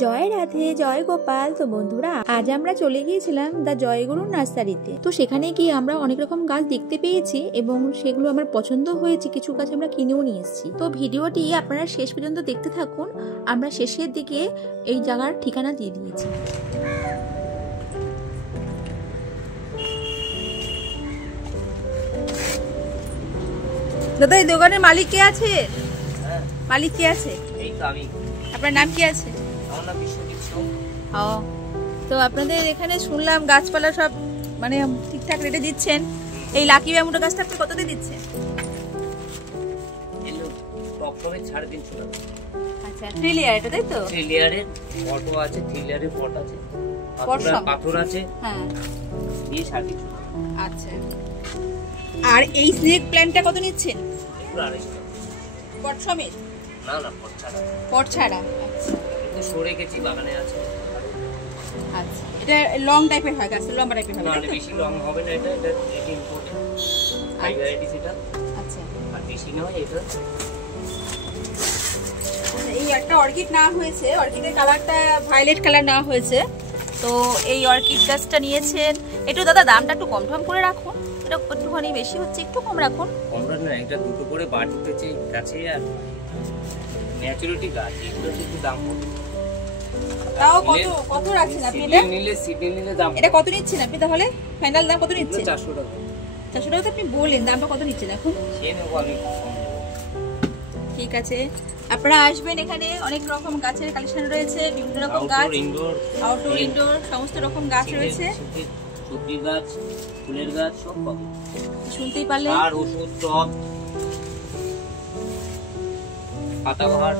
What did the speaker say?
জয় রাধে, জয় গোপাল। তো বন্ধুরা, আজ আমরা চলে গিয়েছিলাম দা জয়গুরু নার্সারিতে। তো সেখানে গিয়ে আমরা অনেক রকম গাছ দেখতে পেয়েছি এবং সেগুলো আমার পছন্দ হয়েছে। কিছু গাছ আমরা কিনেও নিয়ে এসেছি। তো ভিডিওটি আপনারা শেষ পর্যন্ত দেখতে থাকুন। আমরা শেষের দিকে এই জায়গার ঠিকানা দিয়ে দিয়েছি। দাদা, এই দোকানের মালিক কে আছে? মালিক কে আছে? এই তো আমি। আপনার নাম কি আছে? আমার নাম বিশ্বজিৎ। ও, তো আপনাদের এখানে শুনলাম গাছপালা সব মানে ঠিকঠাক রেটে দিচ্ছেন। এই লাকি ব্যাম্বু গাছটা আপনি কততে দিচ্ছেন? এলো টপ টপে 350 টাকা। আচ্ছা, 3 লেয়ার এটা, তাই তো? 3 লেয়ারের ফটো আছে, 3 লেয়ারের পট আছে, পাথর আছে। হ্যাঁ, এই 350 টাকা। আচ্ছা, আর এই স্নেক প্ল্যান্টটা কত নিচ্ছেন? এগুলো 250 টাকা। পট সমেত? না না, পট ছাড়া। পট ছাড়া। আচ্ছা, এটা সরে গেছি, বাগানে আছে। আচ্ছা, এটা লং টাইপের হয়, গাছ লম্বা টাইপের হবে? না, বেশি লং হবে না। এটা ইম্পোর্টেড হাই ভ্যারাইটি সেটা। আচ্ছা, আর বেশি নয় এটা। এই একটা অর্কিড না হয়েছে, অর্কিডের কালারটা ভায়োলেট কালার না হয়েছে। তো এই অর্কিড গাছটা নিয়েছেন। একটু দাদা দামটা একটু কম ঠম করে রাখুন। এটা একটুখানি বেশি হচ্ছে, একটু কম রাখুন। কম রাখ না, এটা দুটো করে বাট উঠেছে গাছে। আর ন্যাচুরালিটি গাছ, এগুলো একটু দাম কম। তাও কত রাখছেন আপনি? এটা সিডলি দাম এটা কত নিচ্ছেন আপনি তাহলে? ফাইনাল দাম কত নিচ্ছেন? 400 টাকা। 400 টাকা তো আপনি বললেন, দামটা কত নিচ্ছেন এখন? খেয়ে নেবো আমি। ঠিক আছে, আপনারা আসবেন। এখানে অনেক রকম গাছের কালেকশন রয়েছে, বিভিন্ন রকম গাছ, আউটডোর ইনডোর সমস্ত রকম গাছ রয়েছে। সবজি গাছ, ফুলের গাছ সব পাবেন। শুনতেই পারলেন। আর ওষুধ, টব, পাতাবাহার।